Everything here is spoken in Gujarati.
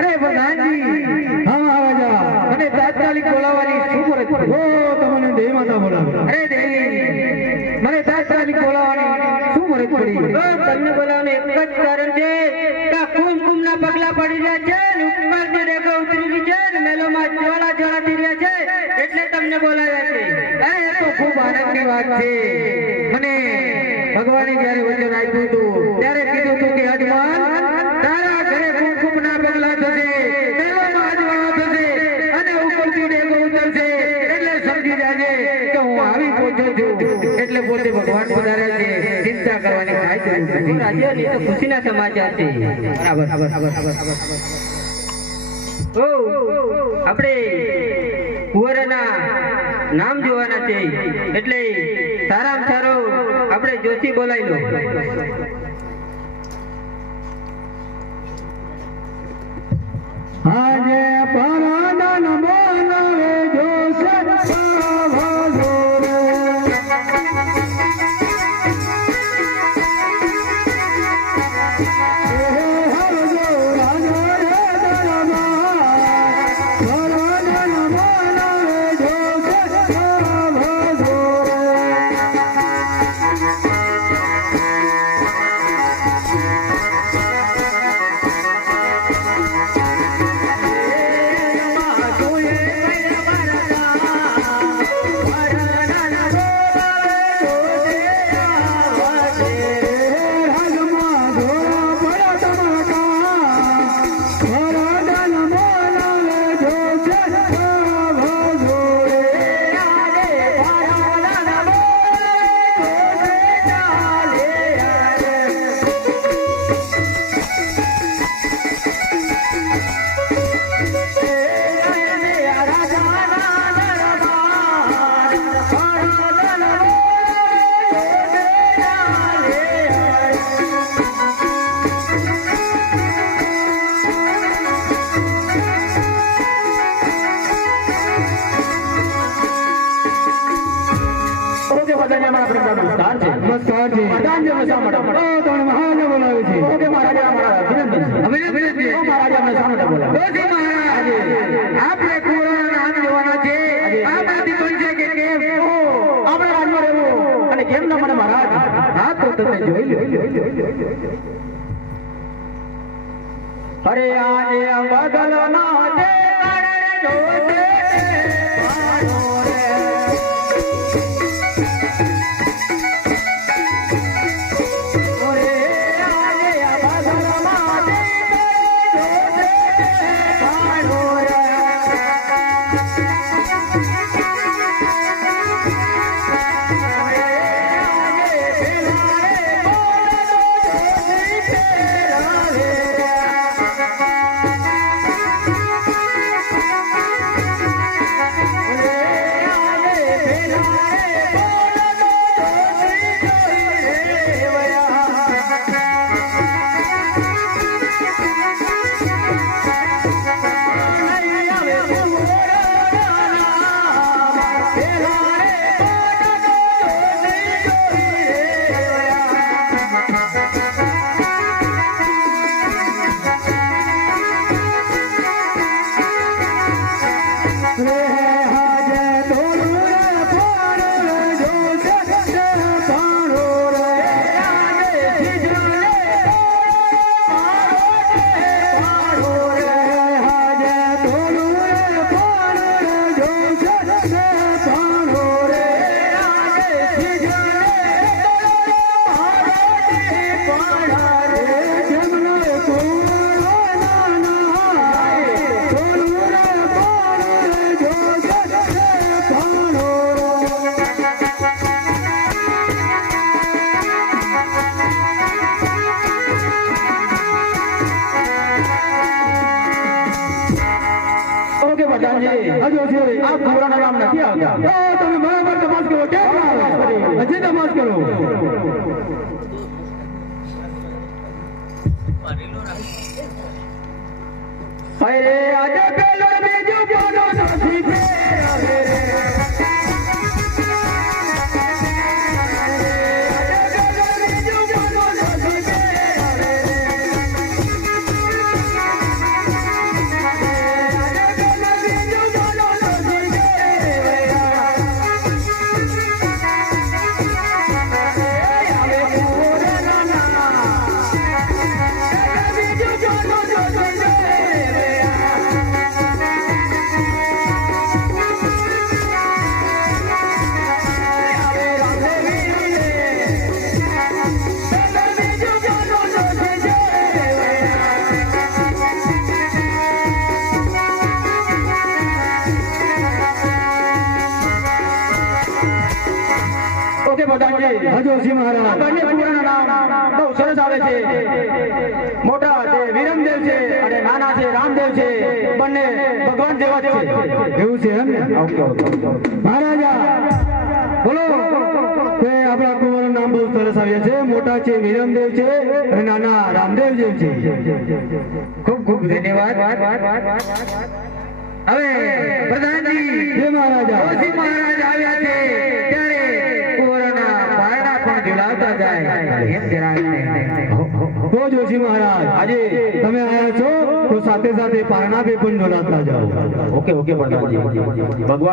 અરે પ્રધાનજી હા મહારાજા મને તાત્કાલિક બોલાવવાની શું ફરજ પડી? ઓ તમને દેવી માતા બોલાવે. અરે દેવી મને તાત્કાલિક બોલાવવાની શું ફરજ પડી? તમને બોલાવવાનું એક જ કારણ છે કે કુમકુમના પગલા પડી રહ્યા છે ને ઉપર જે રેખા ઉતરી રહી છે ને મેલોમાં જ્વાળા જ્વાળાતી રહ્યા છે એટલે તમને બોલાવ્યા છે. અરે એ તો ખૂબ આનંદની વાત છે. મને ભગવાને જ્યારે વચન આપ્યું હતું ત્યારે કીધું હતું કે અજમાન તારા ઘરે કુમકુમના પગલા થશે, મેલોમાં જ્વાળા થશે અને ઉપરથી રેખો ઉતરશે એટલે સમજી જાજે કે હું આવી પહોંચ્યો છું. એટલે પોતે ભગવાન પધાર્યા છે, ચિંતા કરવાની કાંઈ જરૂર નથી. રાજ્યની તો ખુશીના સમાચાર છે. બરાબર. ઓ આપણે કુંવરના નામ જોવાના છે એટલે સારામાં સારો આપણે જોશી બોલાવી લો. આજે પરાનન બોલાવે જોશ ભાજો રે. નમસ્કાર છે. તમને મહારાજા બોલાવે છે. ઓકે મહારાજા અભિનંદન. ઓ મહારાજા અમને સામે બોલાવે. જોશી મહારાજ આપણે કુંવરના નામ જોવાના છે. આપણાથી બનશે કે કેમ? આપણે રાજમાં રહેવું અને કેમ ના મને મહારાજ? હા તો તમે જોઈ લો. અરે આજે બગલના જે જોશે આ કુંવરના નામ નથી આવતા. તમે બરાબર તપાસ કરો. કેમ હજી તપાસ કરો. અરે આજે પેલો બીજું બોલો નથી ફેરે આ જોશી મહારાજ બંને કુંવરોના નામ બહુ સરસ આવે છે. મોટા છે વિરમદેવ છે અને નાના છે રામદેવ છે. બંને ભગવાન જેવા જ છે. એવું છે એમ ને? ઓકે ઓકે મહારાજા બોલો તે આપણા કુંવરનું નામ બહુ સરસ આવ્યા છે. મોટા છે વિરમદેવ છે અને નાના રામદેવદેવ છે. ખૂબ ખૂબ ધન્યવાદ. હવે પ્રધાનજી જય મહારાજા. જોશી મહારાજ આવ્યા છે ત્યારે કુંવરોના પારણા પણ ઝુલાવતા જાય એમ જણાવીને તો જોશી મહારાજ આજે તમે આવ્યા છો તો સાથે સાથે પારણા બી પણ ઝુલાવતા જાઓ. ઓકે પ્રધાનજી ભગવાન